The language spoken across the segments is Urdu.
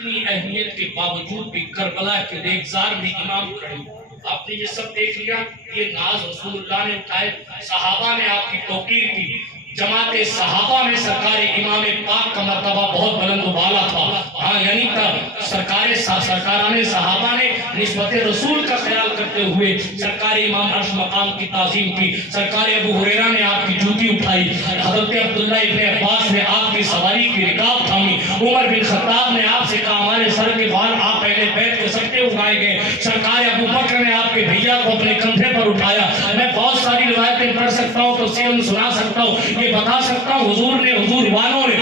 اتنی اہمیت کے باوجود بھی کربلا کے ریگزار میں امام کھڑے. آپ نے یہ سب دیکھ لیا. یہ ناز رسول اللہ نے اٹھائے, صحابہ نے آپ کی توقیر کی. جماعت صحابہ میں سرکار امام پاک کا مرتبہ بہت بلند و بالا تھا. ہاں یعنی سرکاران صحابہ نے نسبت رسول کا خیال کرتے ہوئے سرکار امام عرش مقام کی تعظیم کی. سرکار ابو ہریرہ نے آپ کی جوتی اٹھائی, حضرت عبداللہ ابن عباس نے آپ کی سواری کی رکاب تھامی, عمر بن خطاب نے آپ سے کہا ہمارے سر کے بال آپ پہلے بیٹھ کے سکتے اٹھائے گئے. سرکار ابو بکر نے آپ کے بھیا کو اپنے کندھے پر اٹھایا. میں بہت ساری روایتیں پڑھ سکتا ہوں, تفسیر سنا سکتا ہوں, یہ بتا سکتا ہوں حضور نے, حضور والوں نے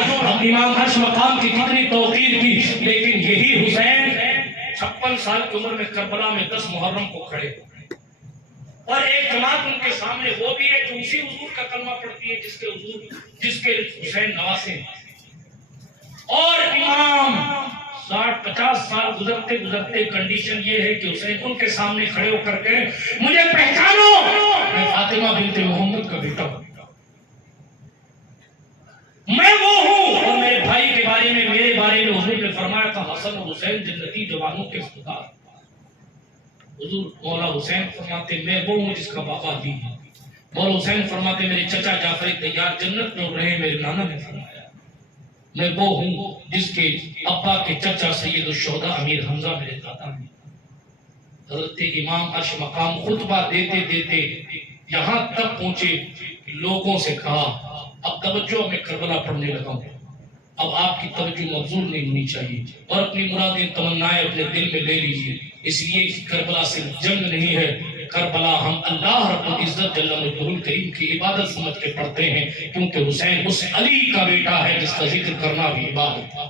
امام عرش مقام کی کتنی توقیر کی. لیکن یہی حسین 56 سال کی عمر میں کربلا میں 10 محرم کو کھڑے, اور ایک جماعت ان کے سامنے وہ بھی ہے جو اسی حضور کا کلمہ پڑھتی ہے جس کے حسین نواسے ہیں. اور امام 60-50 سال گزرتے گزرتے کنڈیشن یہ ہے کہ حسین ان کے سامنے کھڑے ہو کر کے مجھے پہچانو, میں فاطمہ بنت محمد کا بیٹا ہوں, میں وہ ہوں. اور میرے بھائی کے بارے میں, میرے بارے میں حضور نے فرمایا تھا حسن اور حسین جنتی جوانوں کے سردار. حضور مولا حسین فرماتے میں وہ ہوں جس کا بابا علی ہے. مولا حسین فرماتے میرے چچا جعفر طیار جنت میں اڑ رہے ہیں. میرے نانا نے فرمایا میں وہ ہوں جس کے ابا کے چچا سید الشہداء امیر حمزہ میرے دادا ہیں. حضرت امام عرش مقام خطبہ دیتے دیتے یہاں تک پہنچے کہ لوگوں سے کہا اب توجہ میں کربلا پڑھنے لگا ہوں, اب آپ کی توجہ مبذول نہیں ہونی چاہیے, اور اپنی مرادیں تمنائیں اپنے دل میں لے لیجیے. اس لیے کربلا صرف جنگ نہیں ہے, کربلا ہم اللہ رب العزت جل مجدہ الکریم کی عبادت سمجھ کے پڑھتے ہیں, کیونکہ حسین اس علی کا بیٹا ہے جس کا ذکر کرنا بھی عبادت ہے.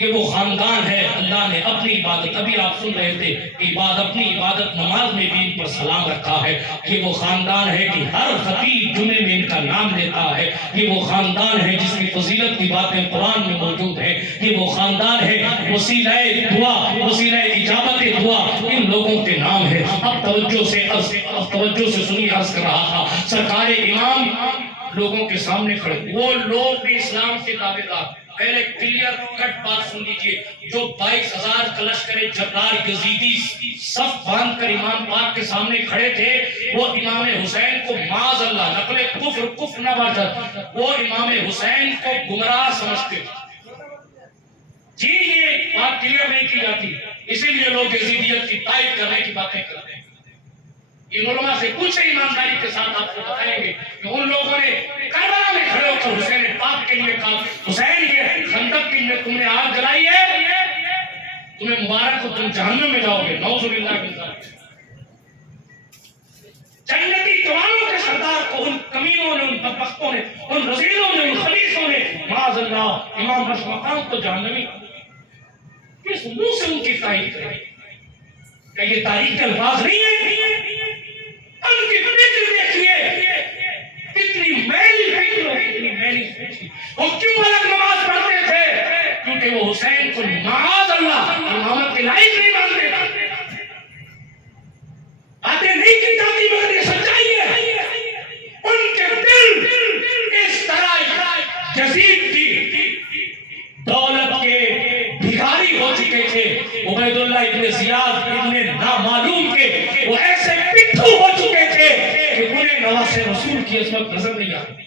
یہ وہ خاندان ہے, اللہ نے اپنی عبادت, ابھی آپ سن رہے تھے کہ اپنی عبادت نماز میں بھی ان پر سلام رکھا ہے. یہ وہ خاندان ہے کہ ہر خطیب جمعے میں ان کا نام لیتا ہے. یہ وہ خاندان ہے جس کی فضیلت کی باتیں قرآن میں موجود ہیں. یہ وہ خاندان ہے وسیلہ دعا, وسیلہ اجابت دعا ان لوگوں کے نام ہے. اب توجہ سے سنیے, عرض کر رہا تھا سرکار امام لوگوں کے سامنے کھڑے, وہ لوگ بھی اسلام کے دعوے دار. پہلے کلیئر کٹ بات سن لیجئے, جو 22,000 کا لشکر جبار یزیدی صف باندھ کر امام پاک کے سامنے کھڑے تھے, وہ امام حسین کو معاذ اللہ نقل کفر نہ باشد, وہ امام حسین کو گمراہ سمجھتے تھے. جی یہ بات کلیئر نہیں کی جاتی, اسی لیے لوگ یزیدیت کی تائید کرنے کی باتیں کرتے ہیں. ان علماء سے پوچھیں, ایمانداری کے ساتھ آپ کو بتائیں گے کہ ان لوگوں نے کربلا میں کھڑے ہو کر حسین پاک کے لیے کہا حسین یہ خندق کی میں تم نے آگ جلائی ہے, تمہیں مبارک ہو, تم جہنم میں جاؤ گے. نعوذ باللہ من ذالک. جنتی جوانوں کے سردار کو ان کمینوں نے, ان بدبختوں نے, ان رذیلوں نے, ان خبیثوں نے معاذ اللہ امام عرش مقام کو جہنمی. کس منہ سے ان کی تائید کرے؟ کہ یہ تاریخ کے الفاظ نہیں ہے؟ ان کی فکر دیکھیے کتنی میلی فکر ہو, کتنی میلی فکر. وہ کیوں الگ نماز پڑھتے تھے؟ کیونکہ وہ حسین کو معاذ اللہ امامت کے لائق نہیں مانتے. باتیں نہیں کی جاتی مگر یہ سچائی ہے. ان کے دل اس طرح یزید کی دولت کے بھکاری ہو چکے تھے. عبید اللہ ابن زیاد ابن نامعلوم کے وہ ایسے پٹھو ہو چکے تھے کہ انہیں نواسے رسول کی عظمت نظر نہیں آتی.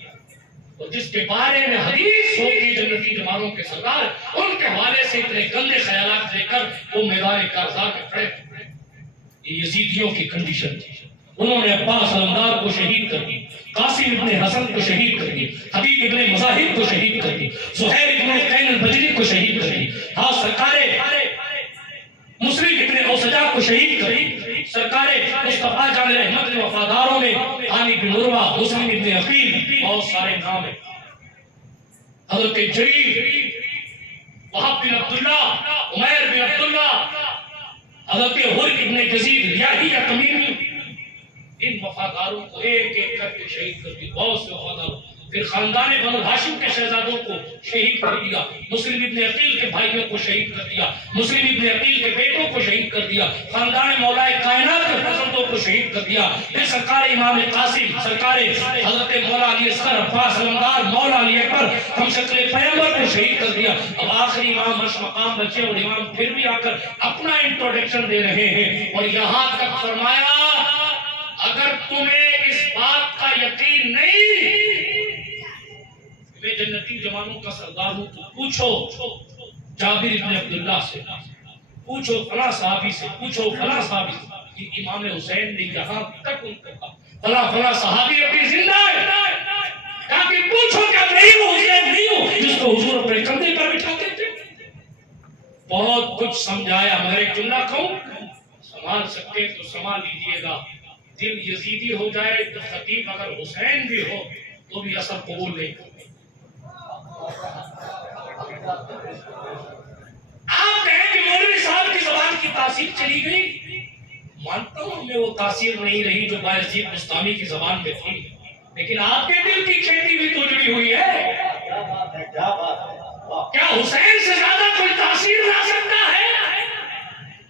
اور جس کے بارے میں حدیث ہوتی جنتی جمالوں کے سردار, ان کے حوالے سے اتنے گندے خیالات لے کر وہ میدان کارزار میں کھڑے. یہ یزیدیوں کی کنڈیشن تھی. انہوں نے عباس علمدار کو شہید کر دی, قاسم ابن حسن کو شہید کر دی, حبیب ابن مظاہر کو شہید کر دی, زہیر ابن قین البجلی کو شہید کر دی, ہاں سرکار مسلم ابن اوسجا کو شہید کر دی. سرکار مصطفیٰ جان رحمت کے وفاداروں میں عامر بن عروہ, مسلم ابن عقیل, بہت سارے نام ہیں. حضرت جریر, وہب بن عبداللہ, عمیر بن عبداللہ, حضرت حر ابن جزید ریاحی یا تمیمی, ان وفاداروں کو ایک ایک کر کے شہید کر دی. بہت سے وفاداروں پھر خاندان بنو ہاشم کے شہزادوں کو شہید کر دیا، مسلم ابن عقیل کے بھائیوں کو شہید کر دیا، مسلم ابن عقیل کے بیٹوں کو شہید کر دیا، خاندان مولا کائنات کے فرزندوں کو شہید کر دیا، پھر سرکار امام قاسم، سرکار حضرت مولا علی اصغر عباس علمدار مولا علی اکبر ہم شکل پیغمبر کو شہید کر دیا۔ اب آخری امام عرش مقام بچے اور امام پھر بھی آ کر اپنا انٹروڈکشن دے رہے ہیں اور یہاں تک فرمایا اگر تمہیں اس بات کا یقین نہیں میں جنتی جوانوں کا سردار ہوں تو پوچھو جابر ابن عبداللہ سے، پوچھو فلاں صحابی سے، پوچھو فلاں صحابی سے کہ امام حسین نے یہاں تک ان کو کہا فلاں فلاں صحابی ابھی زندہ ہے، تاکہ پوچھو کیا نہیں وہ حسین نہیں ہوں جس کو حضور اپنے کندھے پر بٹھاتے تھے۔ بہت کچھ سمجھایا مگر ایک جملہ کہوں، سنبھال سکتے تو سنبھال لیجئے گا، دل یزیدی ہو جائے تو خطیب اگر حسین بھی ہو تو بھی اثر قبول نہیں کرتے۔ آپ کہیں کہ مولوی صاحب کی زبان کی تاثیر چلی گئی، مانتا ہوں ہمیں وہ تاثیر نہیں رہی جو بایزید بستامی کی زبان میں تھی، لیکن آپ کے دل کی کھیتی بھی تو جڑی ہوئی ہے۔ کیا حسین سے زیادہ کوئی تاثیر لا سکتا ہے؟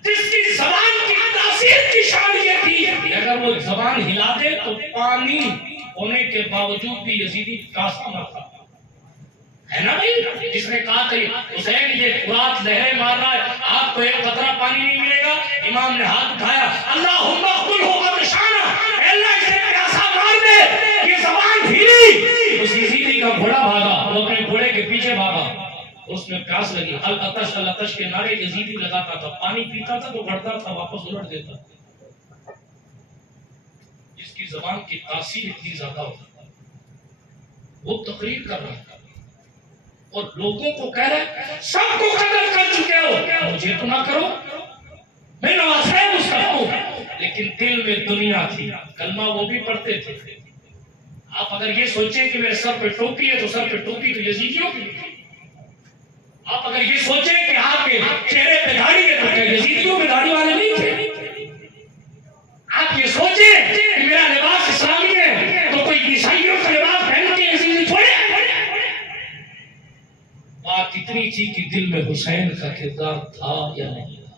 جس کی زبان کی تاثیر کی شان یہ تھی کہ اگر وہ زبان ہلا دے تو پانی ہونے کے باوجود بھی یزیدی کاسا نہ تھا، ہے نا بھائی؟ جس نے کہا تھا حسین یہ فرات لہریں مار رہا ہے، آپ کو ایک قطرہ پانی نہیں ملے گا، امام نے ہاتھ اٹھایا اللہم اقتلہ عطشانا، اے اللہ اسے پیاسا مار دے، یہ زبان ہلی، اس یزیدی کا گھوڑا بھاگا، وہ اپنے گھوڑے کے پیچھے بھاگا، اس میں پیاس لگی، العطش العطش کے نعرے یزیدی لگاتا تھا، پانی پیتا تھا تو بڑھتا تھا واپس الٹ دیتا تھا۔ جس کی زبان کی تاثیر اتنی زیادہ ہوتا تھا وہ تقریر کر رہا تھا اور لوگوں کو کہہ رہے سب کو قتل کر چکے ہو، مجھے تو نہ کرو، میں نواسے مصطفیٰ ہوں، لیکن دل میں دنیا تھی، کلمہ وہ بھی پڑھتے تھے۔ آپ اگر یہ سوچیں کہ میرے سر پہ ٹوپی ہے تو سر پہ ٹوپی تو یزیدیوں کی تھی، آپ اگر یہ سوچیں کہ آپ کے چہرے پہ داڑھی ہے تو کیا یزیدیوں میں داڑھی والے نہیں تھے؟ آپ یہ سوچیں کہ میرا لباس اسلامی ہے تو کوئی عیسائیوں کا لباس پہن کے یزیدی تھوڑے؟ بات اتنی تھی کہ دل میں حسین کا کردار تھا یا نہیں تھا،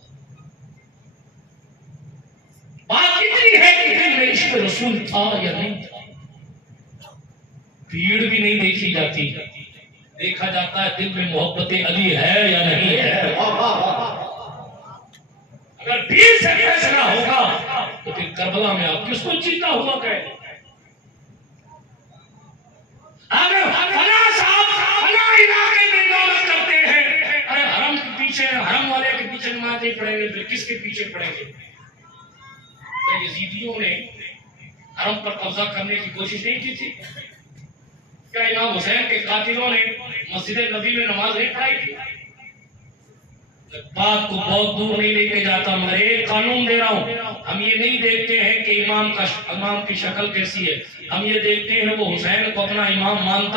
بات اتنی ہے کہ دل میں عشق رسول تھا یا نہیں تھا۔ بھیڑ بھی نہیں دیکھی جاتی، دیکھا جاتا ہے دل میں محبت علی ہے یا نہیں ہے۔ اگر بھیڑ سے فیصلہ ہوگا تو پھر کربلا میں آپ کس کو جیتا ہوا کہے؟ اگر فلاں صاحب فلاں علاقے میں امامت کرتے ہیں، ارے حرم کے پیچھے حرم والے کے پیچھے نماز نہیں پڑھیں گے پھر کس کے پیچھے پڑھیں گے؟ یزیدیوں نے حرم پر قبضہ کرنے کی کوشش نہیں کی تھی؟ کیا امام حسین کے قاتلوں نے مسجد نبی میں نماز نہیں پڑھائی تھی؟ بات کو بہت دور نہیں لے کے جاتا مگر ایک قانون دے رہا ہوں، ہم یہ نہیں دیکھتے ہیں کہ امام کی شکل کیسی ہے، ہم یہ دیکھتے ہیں وہ حسین کو اپنا امام مانتا